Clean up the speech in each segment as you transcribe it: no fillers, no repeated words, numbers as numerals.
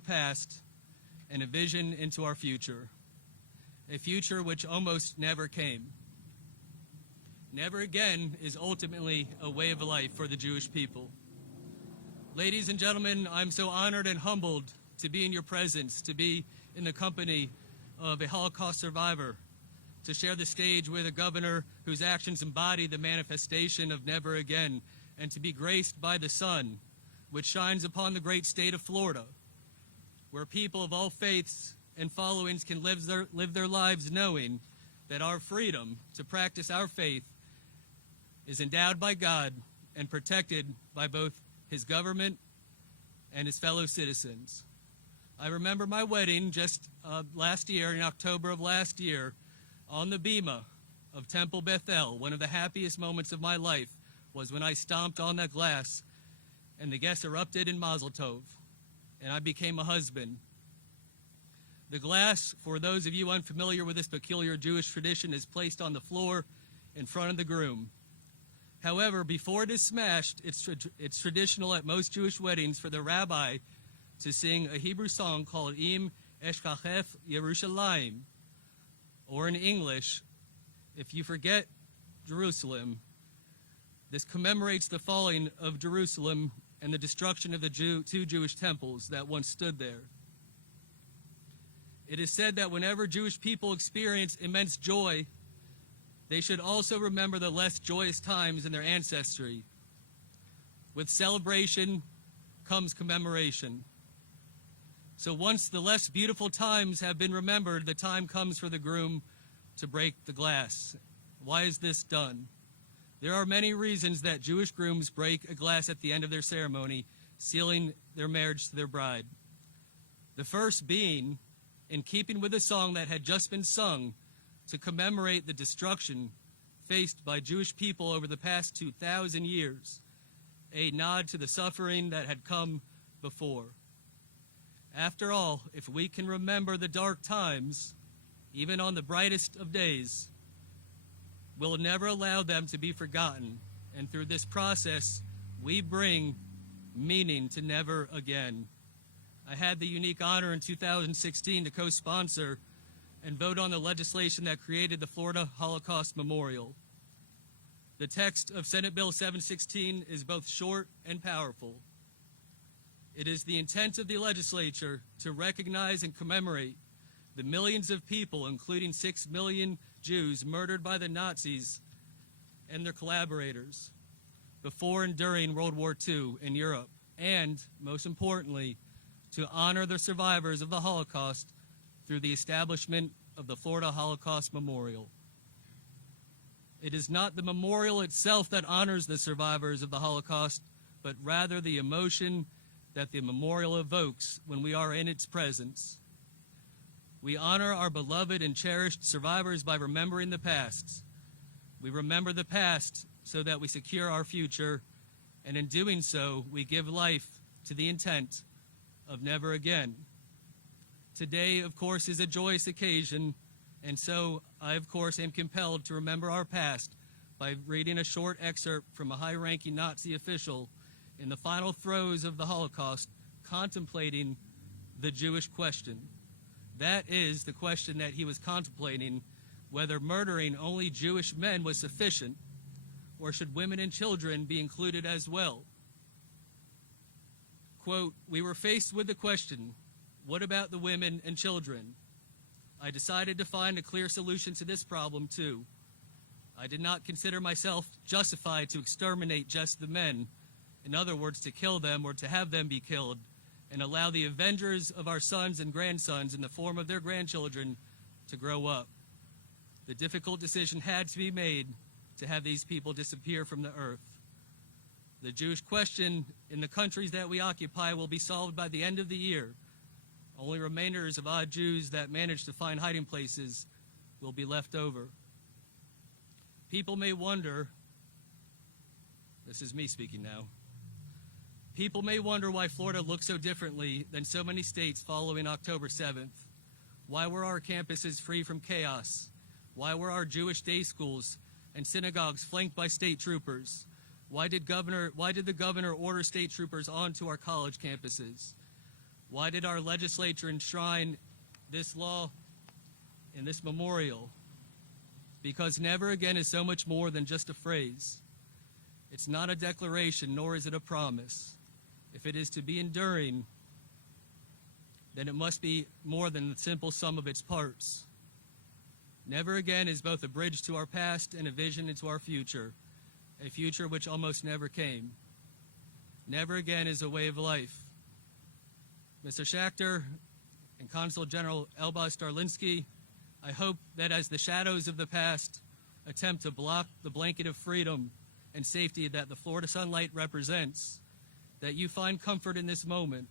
our past and a vision into our future, a future which almost never came. Never again is ultimately a way of life for the Jewish people. Ladies and gentlemen, I'm so honored and humbled to be in your presence, to be in the company of a Holocaust survivor, to share the stage with a governor whose actions embody the manifestation of never again, and to be graced by the sun, which shines upon the great state of Florida, where people of all faiths and followings can live their lives knowing that our freedom to practice our faith is endowed by God and protected by both his government and his fellow citizens. I remember my wedding just last year, in October of last year, on the bima of Temple Bethel. One of the happiest moments of my life was when I stomped on that glass and the guests erupted in Mazel Tov, and I became a husband. The glass, for those of you unfamiliar with this peculiar Jewish tradition, is placed on the floor in front of the groom. However, before it is smashed, it's traditional at most Jewish weddings for the rabbi to sing a Hebrew song called Im Eshkachef Yerushalayim, or in English, if you forget Jerusalem. This commemorates the falling of Jerusalem and the destruction of the two Jewish temples that once stood there. It is said that whenever Jewish people experience immense joy, they should also remember the less joyous times in their ancestry. With celebration comes commemoration. So once the less beautiful times have been remembered, the time comes for the groom to break the glass. Why is this done? There are many reasons that Jewish grooms break a glass at the end of their ceremony, sealing their marriage to their bride. The first being, in keeping with the song that had just been sung, to commemorate the destruction faced by Jewish people over the past 2,000 years, a nod to the suffering that had come before. After all, if we can remember the dark times, even on the brightest of days, we'll never allow them to be forgotten. And through this process, we bring meaning to never again. I had the unique honor in 2016 to co-sponsor and vote on the legislation that created the Florida Holocaust Memorial. The text of Senate Bill 716 is both short and powerful. It is the intent of the legislature to recognize and commemorate the millions of people, including 6 million Jews, murdered by the Nazis and their collaborators before and during World War II in Europe, and, most importantly, to honor the survivors of the Holocaust through the establishment of the Florida Holocaust Memorial. It is not the memorial itself that honors the survivors of the Holocaust, but rather the emotion that the memorial evokes when we are in its presence. We honor our beloved and cherished survivors by remembering the past. We remember the past so that we secure our future, and in doing so, we give life to the intent of never again. Today, of course, is a joyous occasion, and so I, of course, am compelled to remember our past by reading a short excerpt from a high-ranking Nazi official in the final throes of the Holocaust, contemplating the Jewish question. That is the question that he was contemplating, whether murdering only Jewish men was sufficient, or should women and children be included as well. Quote, "We were faced with the question, what about the women and children? I decided to find a clear solution to this problem too. I did not consider myself justified to exterminate just the men, in other words, to kill them or to have them be killed, and allow the avengers of our sons and grandsons in the form of their grandchildren to grow up. The difficult decision had to be made to have these people disappear from the earth. The Jewish question in the countries that we occupy will be solved by the end of the year. Only remainders of odd Jews that manage to find hiding places will be left over. People may wonder," this is me speaking now, "people may wonder why Florida looks so differently than so many states following October 7th. Why were our campuses free from chaos? Why were our Jewish day schools and synagogues flanked by state troopers? Why did the governor order state troopers onto our college campuses? Why did our legislature enshrine this law in this memorial? Because never again is so much more than just a phrase. It's not a declaration, nor is it a promise. If it is to be enduring, then it must be more than the simple sum of its parts. Never again is both a bridge to our past and a vision into our future, a future which almost never came. Never again is a way of life. Mr. Schachter and Consul General Elbaz Darlinsky, I hope that as the shadows of the past attempt to block the blanket of freedom and safety that the Florida sunlight represents, that you find comfort in this moment.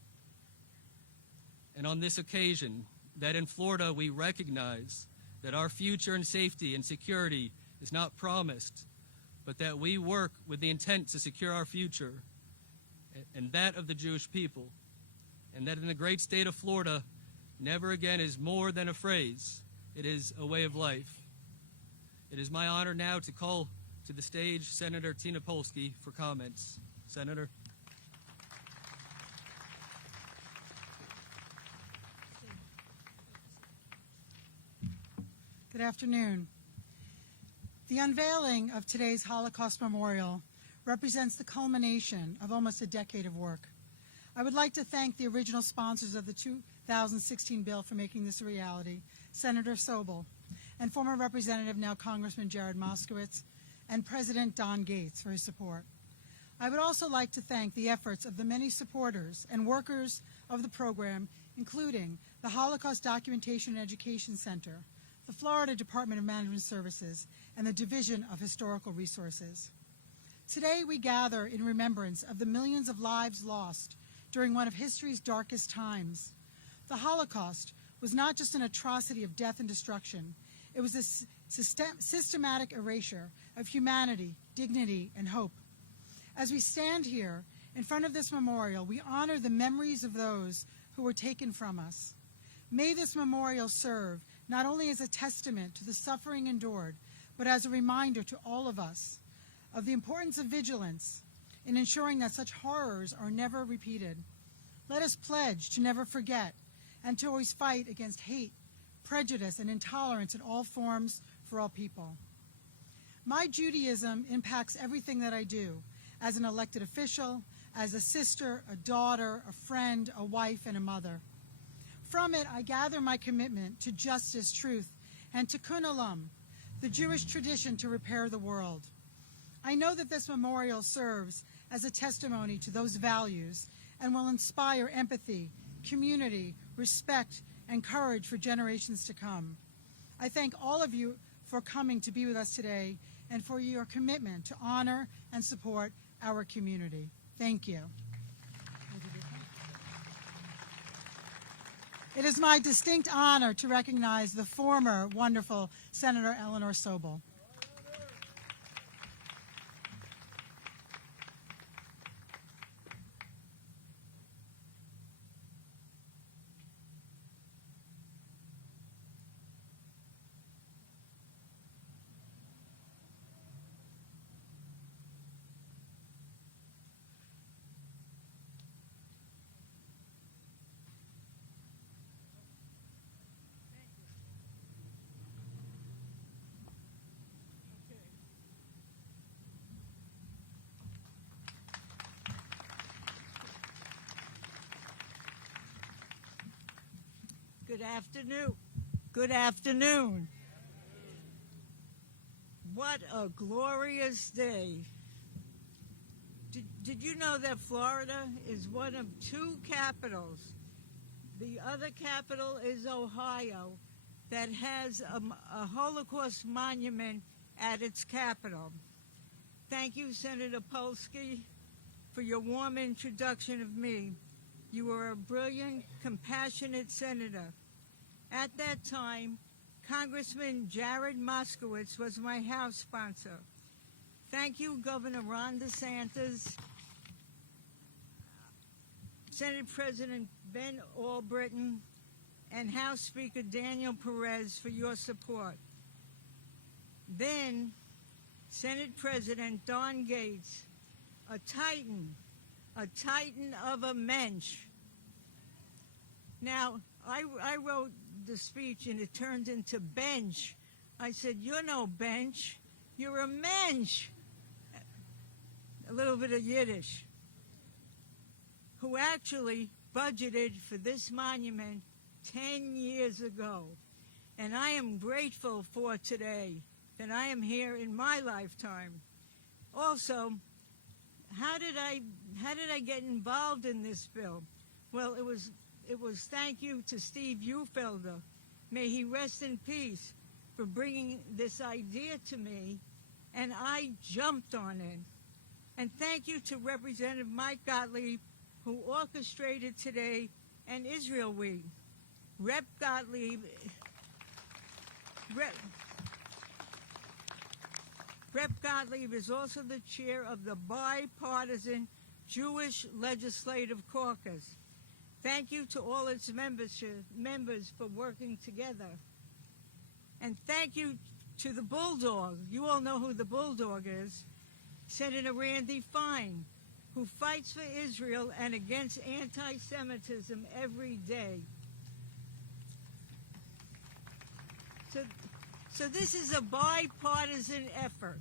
And on this occasion, that in Florida we recognize that our future and safety and security is not promised, but that we work with the intent to secure our future and that of the Jewish people, and that in the great state of Florida, never again is more than a phrase. It is a way of life. It is my honor now to call to the stage Senator Tina Polsky for comments. Senator. Good afternoon. The unveiling of today's Holocaust Memorial represents the culmination of almost a decade of work. I would like to thank the original sponsors of the 2016 bill for making this a reality, Senator Sobel, and former Representative, now Congressman Jared Moskowitz, and President Don Gates for his support. I would also like to thank the efforts of the many supporters and workers of the program, including the Holocaust Documentation and Education Center, the Florida Department of Management Services, and the Division of Historical Resources. Today we gather in remembrance of the millions of lives lost during one of history's darkest times. The Holocaust was not just an atrocity of death and destruction. It was a systematic erasure of humanity, dignity, and hope. As we stand here in front of this memorial, we honor the memories of those who were taken from us. May this memorial serve not only as a testament to the suffering endured, but as a reminder to all of us of the importance of vigilance in ensuring that such horrors are never repeated. Let us pledge to never forget and to always fight against hate, prejudice, and intolerance in all forms for all people. My Judaism impacts everything that I do, as an elected official, as a sister, a daughter, a friend, a wife, and a mother. From it, I gather my commitment to justice, truth, and tikkun olam, the Jewish tradition to repair the world. I know that this memorial serves as a testimony to those values and will inspire empathy, community, respect, and courage for generations to come. I thank all of you for coming to be with us today and for your commitment to honor and support our community. Thank you. It is my distinct honor to recognize the former wonderful Senator Eleanor Sobel. Good afternoon. Good afternoon. What a glorious day. Did you know that Florida is one of two capitals? The other capital is Ohio, that has a Holocaust monument at its capital. Thank you, Senator Polsky, for your warm introduction of me. You were a brilliant, compassionate senator. At that time, Congressman Jared Moskowitz was my House sponsor. Thank you, Governor Ron DeSantis, Senate President Ben Albritton, and House Speaker Daniel Perez for your support. Then, Senate President Don Gates, a titan of a mensch, Now, I wrote the speech and it turned into bench. I said, you're no bench, you're a mensch. A little bit of Yiddish. Who actually budgeted for this monument 10 years ago. And I am grateful for today that I am here in my lifetime. Also, how did I get involved in this bill? Well, it was thank you to Steve Ufelder. May he rest in peace, for bringing this idea to me, and I jumped on it. And thank you to Representative Mike Gottlieb, who orchestrated today and Israel Week. Rep Gottlieb is also the chair of the Bipartisan Jewish Legislative Caucus. Thank you to all its members for working together. And thank you to the Bulldog. You all know who the Bulldog is. Senator Randy Fine, who fights for Israel and against anti-Semitism every day. So this is a bipartisan effort.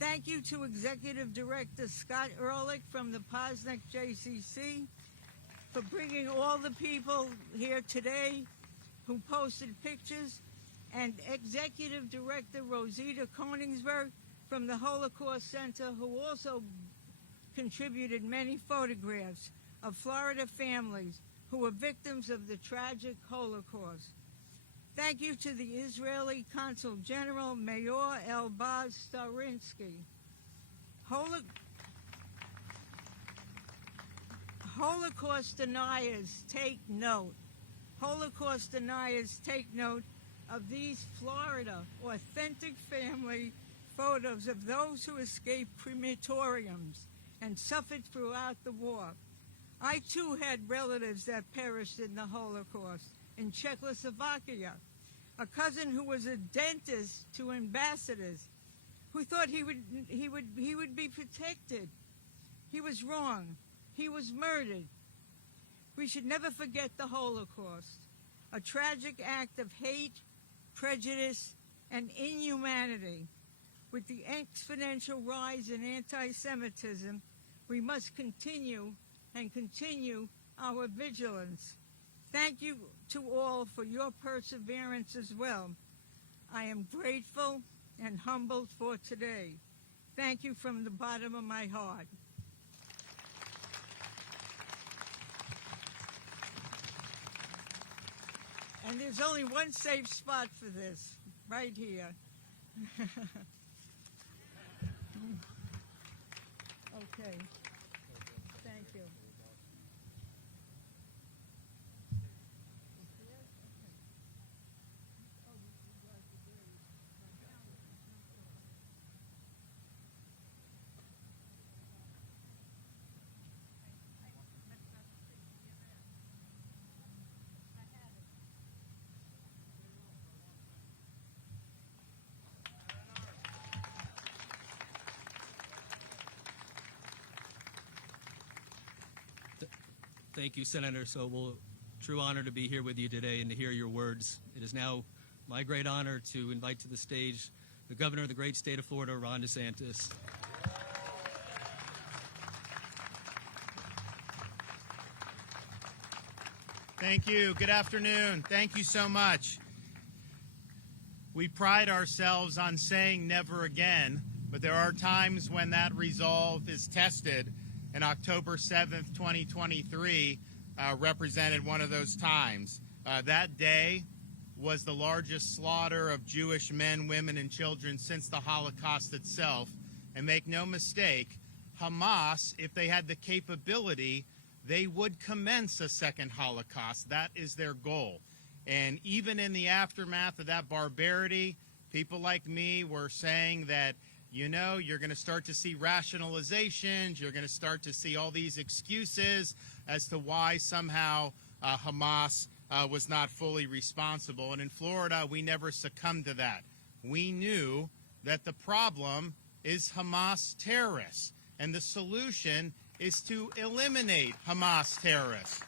Thank you to Executive Director Scott Ehrlich from the Posnick JCC for bringing all the people here today who posted pictures, and Executive Director Rosita Koningsberg from the Holocaust Center, who also contributed many photographs of Florida families who were victims of the tragic Holocaust. Thank you to the Israeli Consul General Mayor Elbaz Starinsky. Holocaust deniers, take note. Holocaust deniers, take note of these Florida authentic family photos of those who escaped crematoriums and suffered throughout the war. I too had relatives that perished in the Holocaust in Czechoslovakia. A cousin who was a dentist to ambassadors, who thought he would be protected. He was wrong. He was murdered. We should never forget the Holocaust, a tragic act of hate, prejudice, and inhumanity. With the exponential rise in anti-Semitism, we must continue our vigilance. Thank you to all for your perseverance as well. I am grateful and humbled for today. Thank you from the bottom of my heart. And there's only one safe spot for this, right here. Okay. Thank you. Thank you, Senator Sobel. True honor to be here with you today and to hear your words. It is now my great honor to invite to the stage the governor of the great state of Florida, Ron DeSantis. Thank you. Good afternoon. Thank you so much. We pride ourselves on saying never again, but there are times when that resolve is tested, and October 7th, 2023 represented one of those times. That day was the largest slaughter of Jewish men, women, and children since the Holocaust itself. And make no mistake, Hamas, if they had the capability, they would commence a second Holocaust. That is their goal. And even in the aftermath of that barbarity, people like me were saying that, you know, you're going to start to see rationalizations, you're going to start to see all these excuses as to why somehow Hamas was not fully responsible. And in Florida, we never succumbed to that. We knew that the problem is Hamas terrorists, and the solution is to eliminate Hamas terrorists.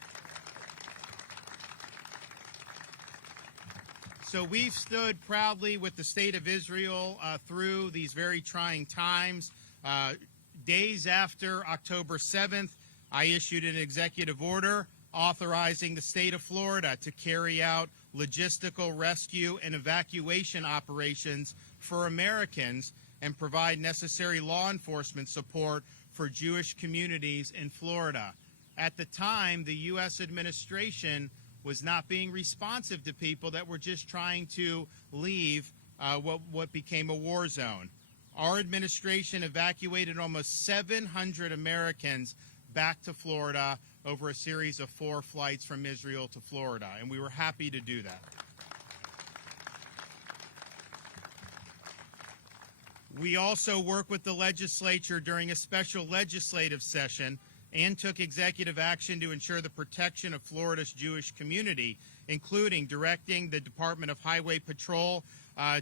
So we've stood proudly with the state of Israel through these very trying times. Days after October 7th, I issued an executive order authorizing the state of Florida to carry out logistical rescue and evacuation operations for Americans and provide necessary law enforcement support for Jewish communities in Florida. At the time, the U.S. administration was not being responsive to people that were just trying to leave what became a war zone. Our administration evacuated almost 700 Americans back to Florida over a series of 4 flights from Israel to Florida, and we were happy to do that. We also worked with the legislature during a special legislative session and took executive action to ensure the protection of Florida's Jewish community, including directing the Department of Highway Patrol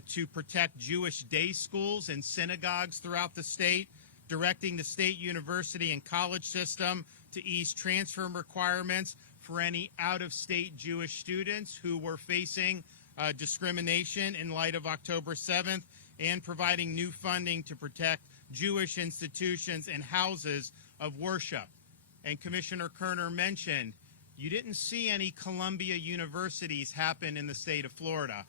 to protect Jewish day schools and synagogues throughout the state, directing the state university and college system to ease transfer requirements for any out-of-state Jewish students who were facing discrimination in light of October 7th, and providing new funding to protect Jewish institutions and houses of worship. And Commissioner Kerner mentioned, you didn't see any Columbia universities happen in the state of Florida.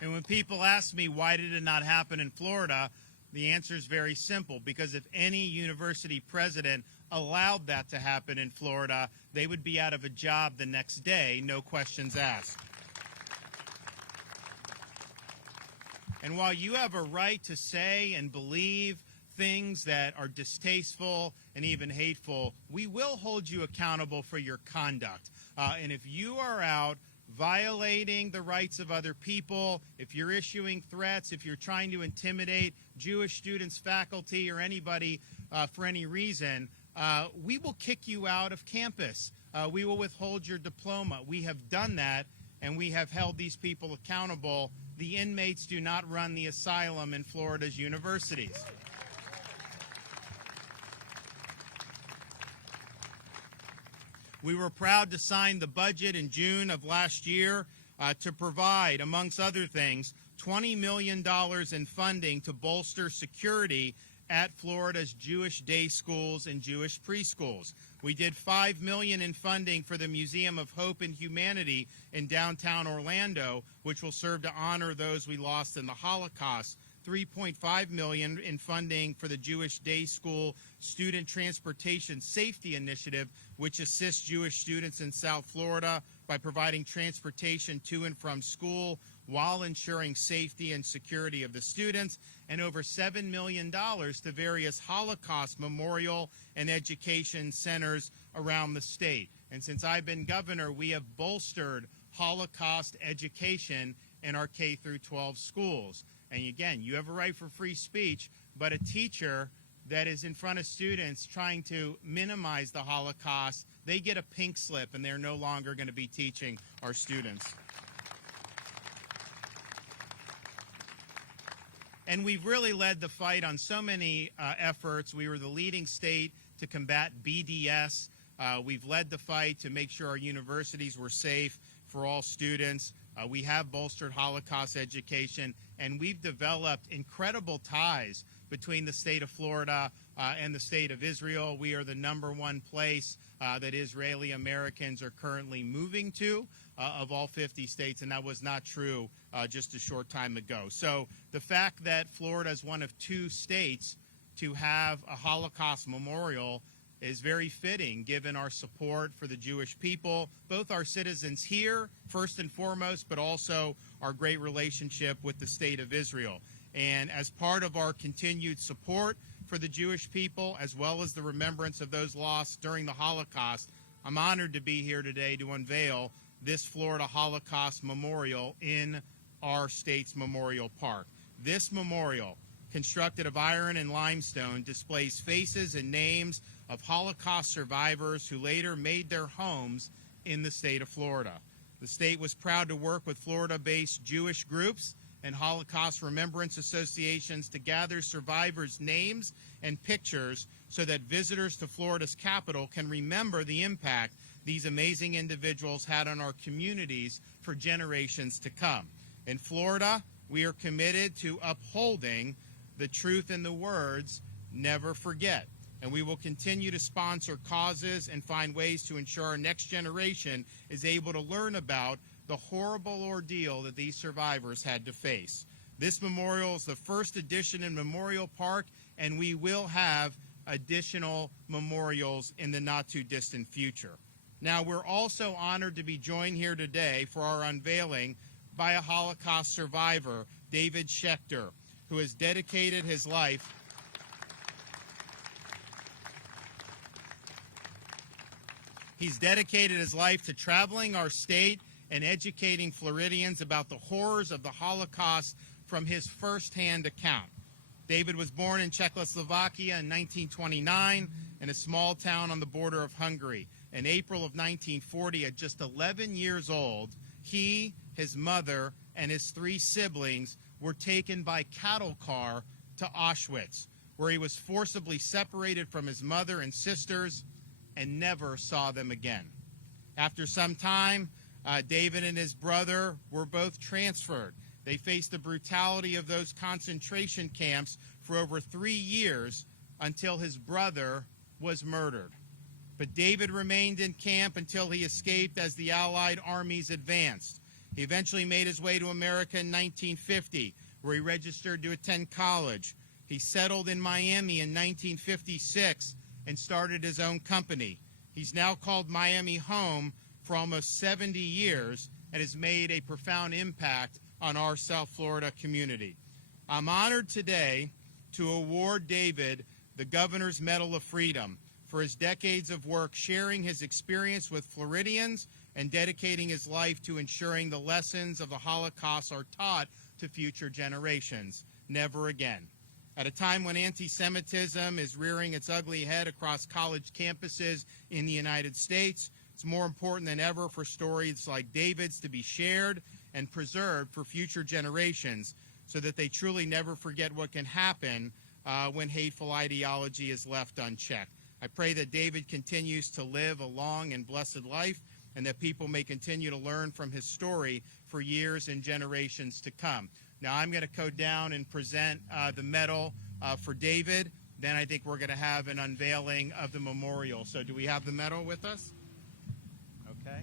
And when people ask me why did it not happen in Florida, the answer is very simple, because if any university president allowed that to happen in Florida, they would be out of a job the next day, no questions asked. And while you have a right to say and believe things that are distasteful and even hateful, we will hold you accountable for your conduct. And if you are out violating the rights of other people, if you're issuing threats, if you're trying to intimidate Jewish students, faculty, or anybody for any reason, we will kick you out of campus. We will withhold your diploma. We have done that, and we have held these people accountable. The inmates do not run the asylum in Florida's universities. We were proud to sign the budget in June of last year to provide, amongst other things, $20 million in funding to bolster security at Florida's Jewish day schools and Jewish preschools. We did $5 million in funding for the Museum of Hope and Humanity in downtown Orlando, which will serve to honor those we lost in the Holocaust. $3.5 million in funding for the Jewish Day School Student Transportation Safety Initiative, which assists Jewish students in South Florida by providing transportation to and from school while ensuring safety and security of the students, and over $7 million to various Holocaust memorial and education centers around the state. And since I've been governor, we have bolstered Holocaust education in our K through 12 schools. And again, you have a right for free speech, but a teacher that is in front of students trying to minimize the Holocaust, they get a pink slip and they're no longer going to be teaching our students. And we've really led the fight on so many efforts. We were the leading state to combat BDS. We've led the fight to make sure our universities were safe for all students. We have bolstered Holocaust education, and we've developed incredible ties between the state of Florida and the state of Israel. We are the #1 place that Israeli Americans are currently moving to of all 50 states, and that was not true just a short time ago. So the fact that Florida is one of 2 states to have a Holocaust memorial is very fitting given our support for the Jewish people, both our citizens here, first and foremost, but also our great relationship with the state of Israel. And as part of our continued support for the Jewish people, as well as the remembrance of those lost during the Holocaust, I'm honored to be here today to unveil this Florida Holocaust Memorial in our state's Memorial Park. This memorial, constructed of iron and limestone, displays faces and names of Holocaust survivors who later made their homes in the state of Florida. The state was proud to work with Florida-based Jewish groups and Holocaust remembrance associations to gather survivors' names and pictures so that visitors to Florida's capital can remember the impact these amazing individuals had on our communities for generations to come. In Florida, we are committed to upholding the truth in the words, never forget. And we will continue to sponsor causes and find ways to ensure our next generation is able to learn about the horrible ordeal that these survivors had to face. This memorial is the first edition in Memorial Park, and we will have additional memorials in the not-too-distant future. Now, we're also honored to be joined here today for our unveiling by a Holocaust survivor, David Schechter, who has dedicated his life to traveling our state and educating Floridians about the horrors of the Holocaust from his firsthand account. David was born in Czechoslovakia in 1929 in a small town on the border of Hungary. In April of 1940, at just 11 years old, he, his mother, and his 3 siblings were taken by cattle car to Auschwitz, where he was forcibly separated from his mother and sisters and never saw them again. After some time, David and his brother were both transferred. They faced the brutality of those concentration camps for over 3 years until his brother was murdered. But David remained in camp until he escaped as the Allied armies advanced. He eventually made his way to America in 1950, where he registered to attend college. He settled in Miami in 1956 and started his own company. He's now called Miami home for almost 70 years and has made a profound impact on our South Florida community. I'm honored today to award David the Governor's Medal of Freedom for his decades of work sharing his experience with Floridians and dedicating his life to ensuring the lessons of the Holocaust are taught to future generations. Never again. At a time when anti-Semitism is rearing its ugly head across college campuses in the United States, it's more important than ever for stories like David's to be shared and preserved for future generations so that they truly never forget what can happen when hateful ideology is left unchecked. I pray that David continues to live a long and blessed life and that people may continue to learn from his story for years and generations to come. Now, I'm going to go down and present the medal for David. Then I think we're going to have an unveiling of the memorial. So do we have the medal with us? Okay.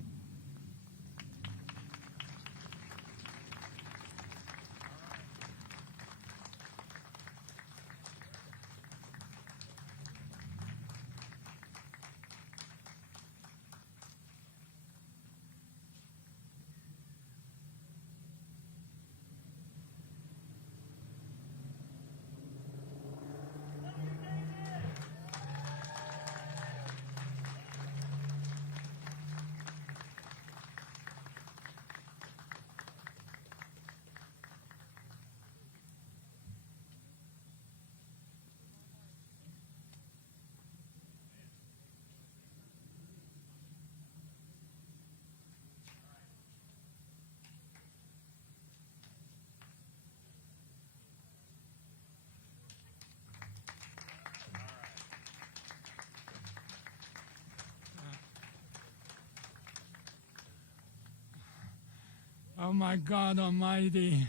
Oh, my God Almighty,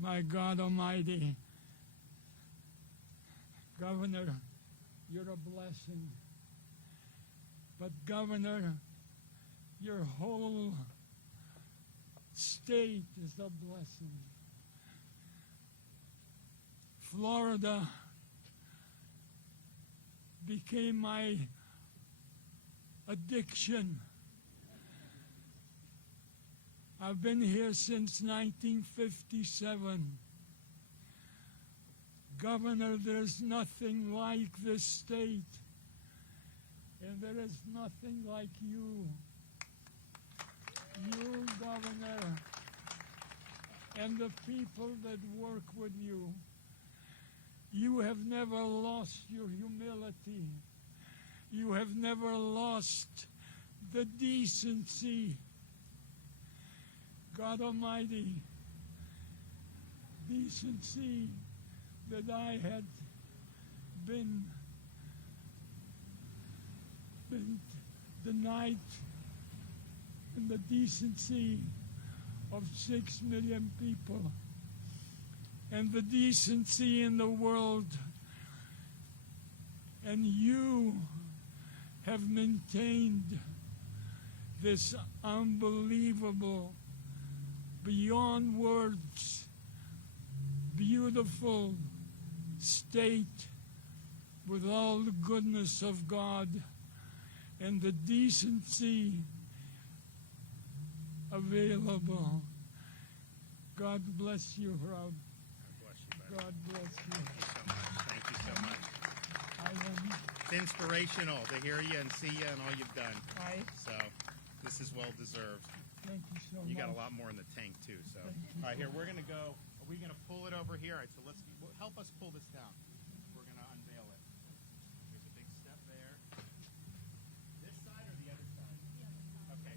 my God Almighty, Governor, you're a blessing. But Governor, your whole state is a blessing. Florida became my addiction. I've been here since 1957. Governor, there's nothing like this state, and there is nothing like you. You, Governor, and the people that work with you. You have never lost your humility. You have never lost the decency. God Almighty, decency that I had been denied in the decency of 6 million people and the decency in the world. And you have maintained this unbelievable, beyond words, beautiful state with all the goodness of God and the decency available. God bless you, Rob. God bless you, buddy. God bless you. Thank you so much. I am. It's inspirational to hear you and see you and all you've done. I So this is well deserved. thank you so You much. got a lot more in the tank too. So all right, here we're gonna go. Are we gonna pull it over here? All right, so let's help us pull this down. We're gonna unveil it. There's a big step there. This side or the other side? Okay.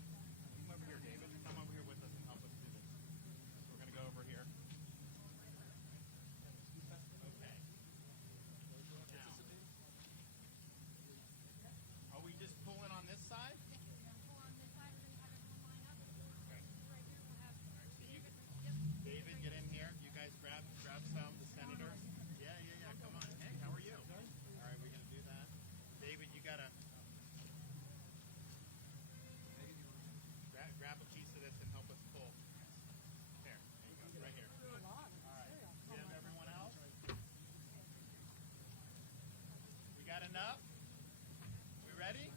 Come over here, David. Come over here with us and help us do this. So we're gonna go over here. Okay. Now, are we just pulling on this side? David, get in here. You guys grab some. The senator. Yeah. Come on. Hey, how are you? All right, we're gonna do that. David, you gotta grab a piece of this and help us pull. There you go. Right here. All right. Jim, everyone else. We got enough? We ready?